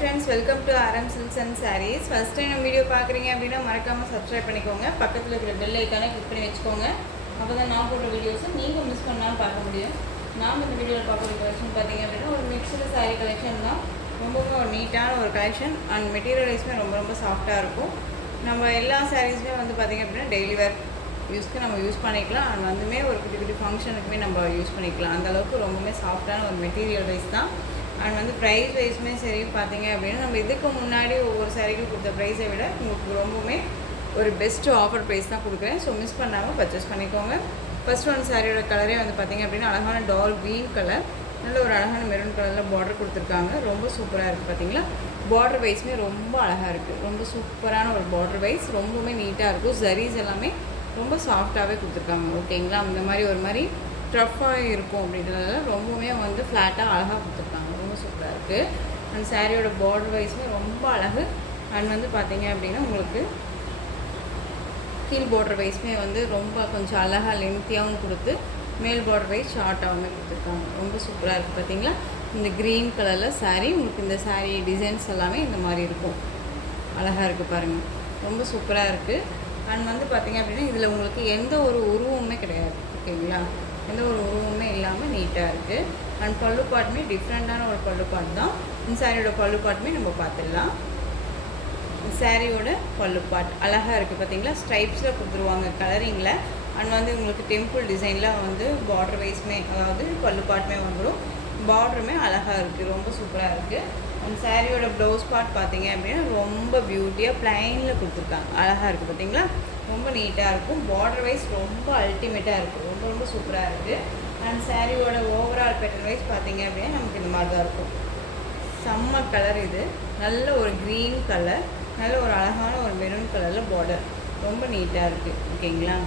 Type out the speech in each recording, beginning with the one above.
friends, welcome to RM Silks and Sarees. First time நம்ம video பார்க்குறீங்க அப்படின்னா மறக்காமல் சப்ஸ்கிரைப் பண்ணிக்கோங்க. பக்கத்தில் இருக்கிற பெல் ஐக்கானை கிளிக் பண்ணி வச்சுக்கோங்க. அப்போ தான் நான் போடுற வீடியோஸை நீங்கள் மிஸ் பண்ணாமல் பார்க்க முடியும். நாம் இந்த வீடியோவில் பார்க்குற கலெக்ஷன் பார்த்தீங்க அப்படின்னா ஒரு மிக்ஸ்டு சாரீ கலெக்ஷன் தான். ரொம்பவும் ஒரு நீட்டான ஒரு கலெக்ஷன் அண்ட் மெட்டீரியல்ஸுமே ரொம்ப சாஃப்டாக இருக்கும். நம்ம எல்லா சாரீஸுமே வந்து பார்த்திங்க அப்படின்னா டெய்லி வேர் யூஸ்க்கு நம்ம யூஸ் பண்ணிக்கலாம். அண்ட் வந்துமே ஒரு குட்டி குட்டி ஃபங்க்ஷனுக்குமே நம்ம யூஸ் பண்ணிக்கலாம். அந்தளவுக்கு ரொம்பவுமே சாஃப்டான ஒரு மெட்டீரியல் வைஸ் தான். அண்ட் வந்து ப்ரைஸ் வைஸுமே சரி பார்த்தீங்க அப்படின்னா நம்ம இதுக்கு முன்னாடி ஒவ்வொரு சாரீக்கும் கொடுத்த ப்ரைஸை விட உங்களுக்கு ரொம்பவுமே ஒரு பெஸ்ட்டு ஆஃபர் ப்ரைஸ் தான் கொடுக்குறேன். ஸோ மிஸ் பண்ணாமல் பர்ச்சேஸ் பண்ணிக்கோங்க. ஃபர்ஸ்ட் ஒன் சாரியோட கலரே வந்து பார்த்திங்க அப்படின்னா அழகான டால் க்ரீன் கலர், நல்ல ஒரு அழகான மெரூன் கலரில் பார்டர் கொடுத்துருக்காங்க. ரொம்ப சூப்பராக இருக்குது பார்த்தீங்களா. பார்டர் வைஸுமே ரொம்ப அழகாக இருக்குது. ரொம்ப சூப்பரான ஒரு பார்டர் வைஸ், ரொம்பவுமே நீட்டாக இருக்கும். ஜரீஸ் எல்லாமே ரொம்ப சாஃப்டாகவே கொடுத்துருக்காங்க. ஓகேங்களா, அந்த மாதிரி ஒரு மாதிரி ட்ரஃபாக இருக்கும் அப்படின்றதால ரொம்பவுமே வந்து ஃப்ளாட்டாக அழகாக கொடுத்துருக்காங்க. ரொம்ப சூப்பராக இருக்குது. அண்ட் சாரியோட பார்டர் வைஸுமே ரொம்ப அழகு. அண்ட் வந்து பார்த்தீங்க அப்படின்னா உங்களுக்கு கீழ் பார்டர் வைஸுமே வந்து ரொம்ப கொஞ்சம் அழகாக லென்த்தியாகவும் கொடுத்து மேல் பார்டர் வைஸ் ஷார்ட்டாகவுமே கொடுத்துருக்காங்க. ரொம்ப சூப்பராக இருக்குது பார்த்தீங்களா. இந்த க்ரீன் கலரில் சாரீ, உங்களுக்கு இந்த சாரீ டிசைன்ஸ் எல்லாமே இந்த மாதிரி இருக்கும். அழகாக இருக்குது பாருங்கள், ரொம்ப சூப்பராக இருக்குது. அண்ட் வந்து பார்த்திங்க அப்படின்னா இதில் உங்களுக்கு எந்த ஒரு உருவமுமே கிடையாது. ஓகேங்களா, எந்த ஒரு உருவமே இல்லாமல் நீட்டாக இருக்குது. அண்ட் பல்லு பாட்டுமே டிஃப்ரெண்ட்டான ஒரு பல்லு பாட்டு தான். இந்த சாரியோட பல்லு பாட்டுமே நம்ம பார்த்துடலாம். இந்த சாரியோட பல்லு பாட் அழகாக இருக்குது பார்த்தீங்களா. ஸ்ட்ரைப்ஸில் கொடுத்துருவாங்க கலரிங்கில். அண்ட் வந்து உங்களுக்கு டெம்பிள் டிசைனில் வந்து பார்டர் வைஸுமே, அதாவது பல்லு பாட்டுமே வந்துடும். பார்டருமே அழகாக இருக்குது, ரொம்ப சூப்பராக இருக்குது. அந்த சாரியோட ப்ளவுஸ் பார்ட் பார்த்தீங்க அப்படின்னா ரொம்ப பியூட்டியாக ப்ளைனில் கொடுத்துருக்காங்க. அழகாக இருக்குது பார்த்தீங்களா, ரொம்ப நீட்டாக இருக்கும். பார்டர் வைஸ் ரொம்ப அல்டிமேட்டாக இருக்குது, ரொம்ப சூப்பராக இருக்குது. அண்ட் சாரியோட ஓவரால் பேட்டர்ன் வைஸ் பார்த்தீங்க அப்படின்னா நமக்கு இந்த மாதிரி தான் இருக்கும். செம்ம கலர் இது, நல்ல ஒரு க்ரீன் கலர், நல்ல ஒரு அழகான ஒரு மெரூன் கலரில் பார்டர், ரொம்ப நீட்டாக இருக்குது. ஓகேங்களா,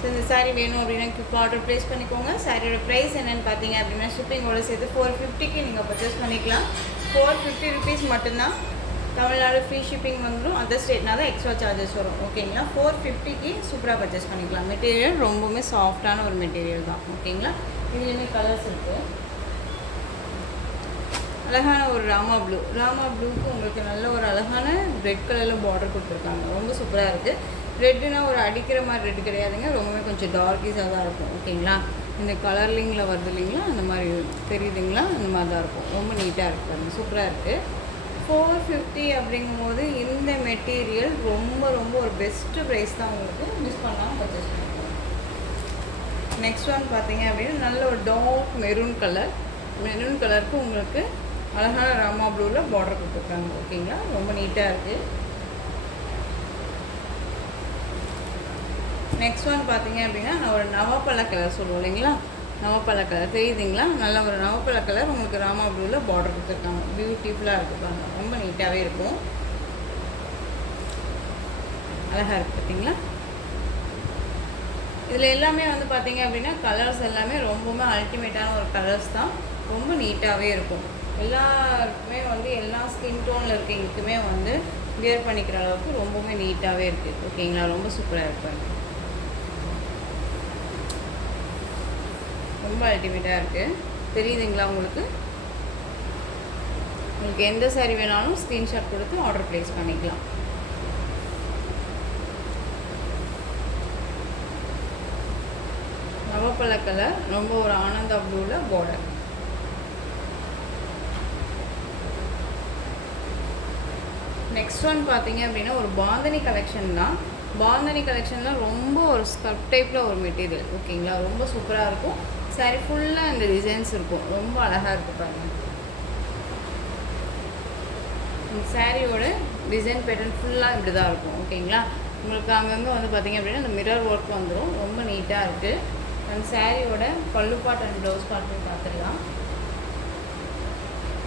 ஸோ இந்த சாரீ வேணும் அப்படின்னா குயிக் ஆர்டர் ப்ளேஸ் பண்ணிக்கோங்க. சாரியோட ப்ரைஸ் என்னென்னு பார்த்தீங்க அப்படின்னா ஷிப்பிங்கோட சேர்த்து 450க்கு நீங்கள் பர்ச்சேஸ் பண்ணிக்கலாம். 450 ருபீஸ் மட்டும்தான். தமிழ்நாடு ஃப்ரீ ஷிப்பிங் வந்துடும். அதர் ஸ்டேட்னா தான் எக்ஸ்ட்ரா சார்ஜஸ் வரும். ஓகேங்களா, 450க்கு சூப்பராக பர்ச்சேஸ் பண்ணிக்கலாம். மெட்டீரியல் ரொம்பவுமே சாஃப்டான ஒரு மெட்டீரியல் தான். ஓகேங்களா, இதுலேயுமே கலர்ஸ் இருக்குது. அழகான ஒரு ராமா ப்ளூக்கு உங்களுக்கு நல்ல ஒரு அழகான ரெட் கலரில் பார்டர் கொடுத்துருக்காங்க. ரொம்ப சூப்பராக இருக்குது. ரெட்டுனா ஒரு அடிக்கிற மாதிரி ரெட்டு கிடையாதுங்க, ரொம்பவே கொஞ்சம் டார்க்கீஸாக தான் இருக்கும். ஓகேங்களா, இந்த கலர்லிங்கில் வருது இல்லைங்களா, அந்த மாதிரி தெரியுதுங்களா, அந்த மாதிரி தான் இருக்கும். ரொம்ப நீட்டாக இருக்குது, சூப்பராக இருக்குது. 450 அப்படிங்கும்போது இந்த மெட்டீரியல் ரொம்ப ஒரு பெஸ்ட்டு ப்ரைஸ் தான். உங்களுக்கு மிஸ் பண்ணாமல் பர்ச்சேஸ் பண்ணிக்கலாம். நெக்ஸ்ட் ஒன் பார்த்தீங்க அப்படின்னா நல்ல ஒரு டார்க் மெரூன் கலருக்கு உங்களுக்கு அழகான ராமா ப்ளூவில் பார்டர் கொடுத்துருக்காங்க. ஓகேங்களா, ரொம்ப நீட்டாக இருக்குது. நெக்ஸ்ட் ஒன் பார்த்தீங்க அப்படின்னா நான் ஒரு நவப்பழ கலர் சொல்லுவோம் இல்லைங்களா, நவப்பழ கலர் தெரியுதுங்களா, நல்ல ஒரு நவப்பழ கலர் உங்களுக்கு ராமா ப்ளூவில் பார்டர் கொடுத்துருக்காங்க. பியூட்டிஃபுல்லாக இருக்குது, ரொம்ப நீட்டாகவே இருக்கும். அழகாக இருக்குது பார்த்தீங்களா. இதில் எல்லாமே வந்து பார்த்தீங்க அப்படின்னா கலர்ஸ் எல்லாமே ரொம்பவுமே அல்டிமேட்டான ஒரு கலர்ஸ் தான். ரொம்ப நீட்டாகவே இருக்கும். எல்லாருக்குமே வந்து எல்லா ஸ்கின் டோனில் இருக்கவங்களுக்குமே வந்து வியர் பண்ணிக்கிற அளவுக்கு ரொம்பவுமே நீட்டாகவே இருக்குது. ஓகேங்களா, ரொம்ப சூப்பராக இருப்பாங்க, ரொம்ப அல்டிமேட்டாக இருக்குது. தெரியுதுங்களா உங்களுக்கு. உங்களுக்கு எந்த சாரீ வேணாலும் ஸ்க்ரீன்ஷாட் கொடுத்து ஆர்டர் ப்ளேஸ் பண்ணிக்கலாம். நவப்பழ கலர், ரொம்ப ஒரு ஆனந்தா ப்ளூவில் பார்டர். நெக்ஸ்ட் ஒன் பார்த்தீங்க அப்படின்னா ஒரு பாந்தனி கலெக்ஷன் தான். பாந்தனி கலெக்ஷனில் ரொம்ப ஒரு ஸ்கர்ட் டைப்பில் ஒரு மெட்டீரியல். ஓகேங்களா, ரொம்ப சூப்பராக இருக்கும். சாரி ஃபுல்லாக இந்த டிசைன்ஸ் இருக்கும், ரொம்ப அழகாக இருக்குது பாருங்கள். இந்த சாரியோட டிசைன் பேட்டர்ன் ஃபுல்லாக இப்படி தான் இருக்கும். ஓகேங்களா, உங்களுக்கு அங்கங்கே வந்து பார்த்திங்க அப்படின்னா இந்த மிரர் ஒர்க் வந்துடும், ரொம்ப நீட்டாக இருக்குது. அந்த சாரியோட பல்லு பாட் அண்ட் ப்ளவுஸ் பார்ட் போய் பார்த்துடலாம்.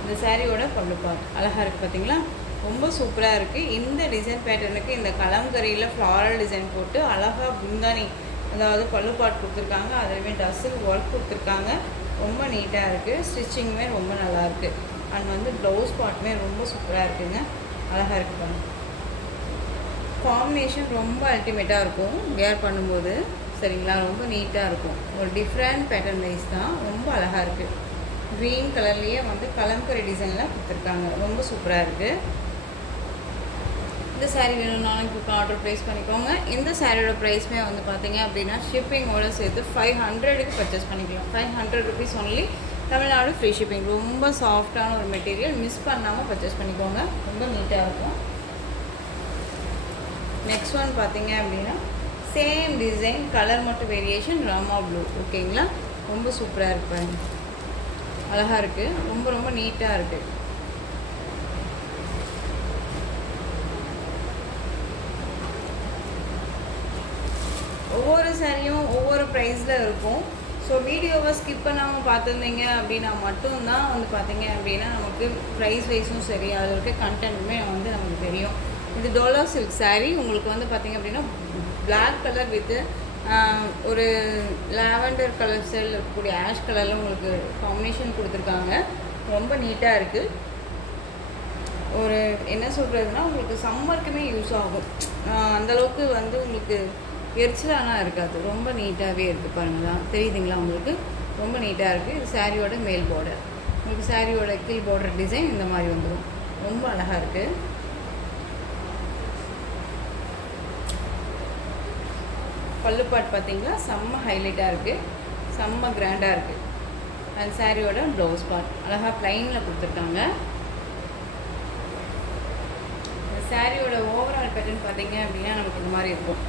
இந்த சாரியோட பல்லு பாட் அழகாக இருக்குது பார்த்தீங்களா, ரொம்ப சூப்பராக இருக்குது. இந்த டிசைன் பேட்டர்னுக்கு இந்த கலம்கரியில் ஃப்ளாரல் டிசைன் போட்டு அழகாக புந்தானி, அதாவது பல்லு பாட் கொடுத்துருக்காங்க. அதுலேயுமே டஸ்ஸில் ஒர்க் கொடுத்துருக்காங்க, ரொம்ப நீட்டாக இருக்குது. ஸ்டிச்சிங்குமே ரொம்ப நல்லாயிருக்கு. அண்ட் வந்து ப்ளவுஸ் பார்ட்டுமே ரொம்ப சூப்பராக இருக்குதுங்க, அழகாக இருக்குது பாருங்கள். காம்பினேஷன் ரொம்ப அல்டிமேட்டாக இருக்கும் வேர் பண்ணும்போது. சரிங்களா, ரொம்ப நீட்டாக இருக்கும். ஒரு டிஃப்ரெண்ட் பேட்டர்ன் வைஸ் தான், ரொம்ப அழகாக இருக்குது. க்ரீன் கலர்லேயே வந்து கலம்கரி டிசைனில் கொடுத்துருக்காங்க. ரொம்ப சூப்பராக இருக்குது. இந்த சாரீ வேணும்னாலும் இப்போ ஆர்டர் ப்ளேஸ் பண்ணிக்கோங்க. இந்த சாரியோட ப்ரைஸ்மே வந்து பார்த்தீங்க அப்படின்னா ஷிப்பிங்கோடு சேர்த்து 500க்கு பர்ச்சேஸ் பண்ணிக்கலாம். 500 rupees only, Tamil Nadu free shipping. ரொம்ப சாஃப்டான ஒரு மெட்டீரியல், மிஸ் பண்ணாமல் பர்ச்சேஸ் பண்ணிக்கோங்க. ரொம்ப நீட்டாக இருக்கும். நெக்ஸ்ட் ஒன் பார்த்தீங்க அப்படின்னா சேம் டிசைன், கலர் மட்டும் வேரியேஷன், ராமா ப்ளூ. ஓகேங்களா, ரொம்ப சூப்பராக இருப்பாங்க, அழகாக இருக்குது, ரொம்ப ரொம்ப நீட்டாக இருக்குது. ஒவ்வொரு சாரியும் ஒவ்வொரு ப்ரைஸில் இருக்கும். ஸோ வீடியோவை ஸ்கிப் பண்ணாமல் பார்த்துருந்தீங்க அப்படின்னா மட்டும்தான் வந்து பார்த்தீங்க அப்படின்னா நமக்கு ப்ரைஸ் வைஸும் சரி, அதில் இருக்க கண்டென்ட்டுமே வந்து நமக்கு தெரியும். இது டோலா சில்க் சாரீ. உங்களுக்கு வந்து பார்த்திங்க அப்படின்னா பிளாக் கலர் வித்து ஒரு லாவெண்டர் கலர் செல் இருக்கக்கூடிய ஆஷ் கலரில் உங்களுக்கு காம்பினேஷன் கொடுத்துருக்காங்க. ரொம்ப நீட்டாக இருக்குது. ஒரு என்ன சொல்கிறதுனா உங்களுக்கு சம்மருக்குமே யூஸ் ஆகும். அந்தளவுக்கு வந்து உங்களுக்கு எரிச்சலானா இருக்காது. ரொம்ப நீட்டாகவே இருக்குது. பாருங்களா, தெரியுதுங்களா உங்களுக்கு? ரொம்ப நீட்டாக இருக்குது. இது சாரியோட மேல் பார்டர். உங்களுக்கு சாரியோட கீழ் பார்டர் டிசைன் இந்த மாதிரி வந்துடும். ரொம்ப அழகாக இருக்குது. பல்லுப்பாட் பார்த்தீங்களா, செம்ம ஹைலைட்டாக இருக்குது, செம்ம கிராண்டாக இருக்குது. அந்த சாரியோட ப்ளவுஸ் பார்ட் அழகாக ப்ளைனில் கொடுத்துருக்காங்க. இந்த சாரியோட ஓவரால் பேட்டர்ன் பார்த்தீங்க அப்படின்னா நமக்கு இந்த மாதிரி இருக்கும்.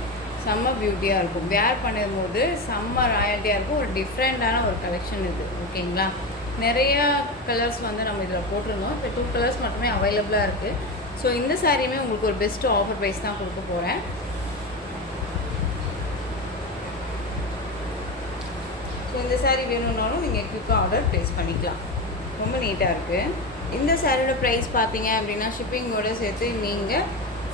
செம்ம பியூட்டியாக இருக்கும். வேர் பண்ணும்போது செம்ம ராயல்ட்டியாக இருக்கும். ஒரு டிஃப்ரெண்ட்டான ஒரு கலெக்ஷன் இது. ஓகேங்களா, நிறையா கலர்ஸ் வந்து நம்ம இதில் போட்டிருந்தோம். இப்போ 2 கலர்ஸ் மட்டுமே அவைலபிளாக இருக்குது. ஸோ இந்த சாரியுமே உங்களுக்கு ஒரு பெஸ்ட்டு ஆஃபர் ப்ரைஸ் தான் கொடுக்க போகிறேன். ஸோ இந்த சாரீ வேணும்னாலும் நீங்கள் குயிக்காக ஆர்டர் ப்ளேஸ் பண்ணிக்கலாம். ரொம்ப நீட்டாக இருக்குது. இந்த சாரியோட ப்ரைஸ் பார்த்தீங்க அப்படின்னா ஷிப்பிங்கோடு சேர்த்து நீங்கள்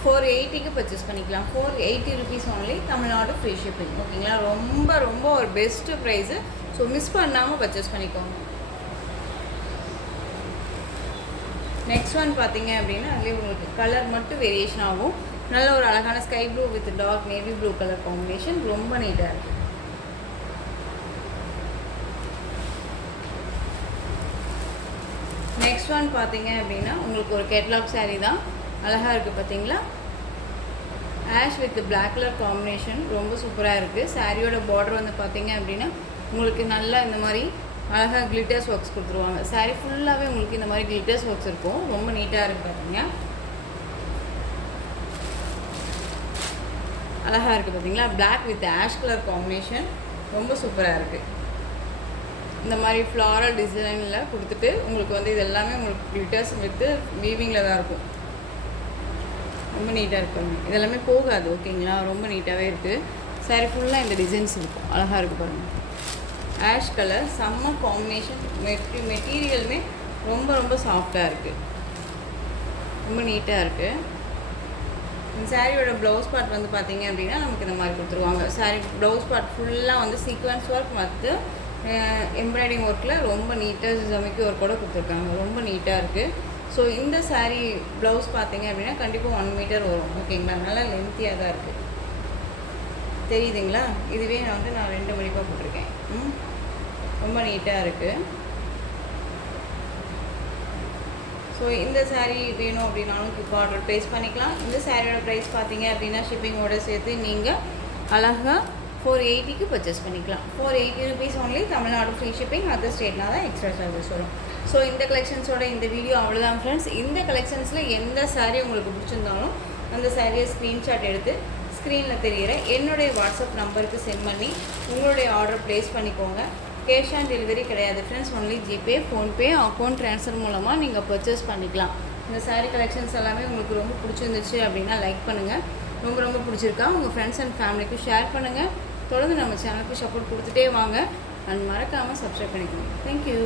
480க்கு பர்ச்சேஸ் பண்ணிக்கலாம். 480 rupees only, Tamil Nadu free shipping. ஓகேங்களா, ரொம்ப ரொம்ப ஒரு பெஸ்ட்டு ப்ரைஸு. ஸோ மிஸ் பண்ணாமல் பர்ச்சேஸ் பண்ணிக்கோங்க. நெக்ஸ்ட் ஒன் பார்த்தீங்க அப்படின்னா அதுலேயே உங்களுக்கு கலர் மட்டும் வேரியேஷன் ஆகும். நல்ல ஒரு அழகான sky blue with dark navy blue colour combination. ரொம்ப நீட்டாக இருக்குது. நெக்ஸ்ட் ஒன் பார்த்தீங்க அப்படின்னா உங்களுக்கு ஒரு கேட்லாக் சாரீ தான். அழகாக இருக்குது பார்த்தீங்களா, ash with black colour combination. ரொம்ப சூப்பராக இருக்குது. சாரியோட பார்டர் வந்து பார்த்தீங்க அப்படின்னா உங்களுக்கு நல்லா இந்த மாதிரி அழகாக கிளிட்டர்ஸ் ஒர்க்ஸ் கொடுத்துருவாங்க. சாரீ ஃபுல்லாகவே உங்களுக்கு இந்த மாதிரி கிளிட்டர்ஸ் ஒர்க்ஸ் இருக்கும். ரொம்ப நீட்டாக இருக்குது பார்த்தீங்க, அழகாக இருக்குது பார்த்தீங்களா. Black with ash colour combination. ரொம்ப சூப்பராக இருக்குது. இந்த மாதிரி ஃப்ளாரல் டிசைனில் கொடுத்துட்டு உங்களுக்கு வந்து இது எல்லாமே உங்களுக்கு கிளிட்டர்ஸ் வித்து வீவிங்கில் தான் இருக்கும். ரொம்ப நீட்டாக இருக்கும். இதெல்லாமே போகாது. ஓகேங்களா, ரொம்ப நீட்டாகவே இருக்குது. சாரி ஃபுல்லாக இந்த டிசைன்ஸ் இருக்கும். அழகாக இருக்குது பாருங்கள். ஆஷ் கலர் செம்ம காம்பினேஷன். மெட்டீரியலுமே ரொம்ப ரொம்ப சாஃப்டாக இருக்குது. ரொம்ப நீட்டாக இருக்குது. இந்த சாரியோட ப்ளவுஸ் பார்ட் வந்து பார்த்தீங்க அப்படின்னா நமக்கு இந்த மாதிரி கொடுத்துருவாங்க. சாரி ப்ளவுஸ் பார்ட் ஃபுல்லாக வந்து சீக்வன்ஸ் ஒர்க் ಮತ್ತು எம்ப்ராய்டிங் ஒர்க்கில் ரொம்ப நீட்டாக ஜமிக்கி ஒர்க்கோடு கொடுத்துருக்காங்க. ரொம்ப நீட்டாக இருக்குது. ஸோ இந்த சாரீ ப்ளவுஸ் பார்த்தீங்க அப்படின்னா கண்டிப்பாக 1 மீட்டர் வரும். ஓகேங்களா, நல்லா லென்த்தியாக தான் இருக்குது. தெரியுதுங்களா, இதுவே நான் 2 மணிப்பாக போட்டிருக்கேன். ரொம்ப நீட்டாக இருக்குது. ஸோ இந்த சாரீ வேணும் அப்படின்னாலும் இப்போ ஆர்டர் ப்ளேஸ் பண்ணிக்கலாம். இந்த சாரியோட ப்ரைஸ் பார்த்தீங்க அப்படின்னா ஷிப்பிங்கோடு சேர்த்து நீங்கள் அழகாக 480க்கு பர்ச்சேஸ் பண்ணிக்கலாம். 480 rupees only, Tamil Nadu free shipping. Other ஸ்டேட்னா தான் எக்ஸ்ட்ரா சார்ஜஸ் வரும். ஸோ இந்த கலெக்ஷன்ஸோட இந்த வீடியோ அவ்வளோதான் ஃப்ரெண்ட்ஸ். இந்த கலெக்ஷன்ஸில் எந்த சாரீ உங்களுக்கு பிடிச்சிருந்தாலும் அந்த சாரியை ஸ்க்ரீன்ஷாட் எடுத்து ஸ்க்ரீனில் தெரிகிற என்னுடைய வாட்ஸ்அப் நம்பருக்கு சென்ட் பண்ணி உங்களுடைய ஆர்டர் ப்ளேஸ் பண்ணிக்கோங்க. கேஷ் ஆன் டெலிவரி கிடையாது friends. Only GPay, PhonePe, account transfer மூலமாக நீங்கள் பர்ச்சேஸ் பண்ணிக்கலாம். இந்த சாரீ கலெக்ஷன்ஸ் எல்லாமே உங்களுக்கு ரொம்ப பிடிச்சிருந்துச்சு அப்படின்னா லைக் பண்ணுங்கள். ரொம்ப ரொம்ப பிடிச்சிருக்கா உங்கள் ஃப்ரெண்ட்ஸ் அண்ட் ஃபேமிலிக்கு ஷேர் பண்ணுங்கள். தொடர்ந்து நம்ம சேனலுக்கு சப்போர்ட் கொடுத்துட்டே வாங்க. அண்ட் மறக்காமல் சப்ஸ்கிரைப் பண்ணிக்கோங்க. தேங்க்யூ.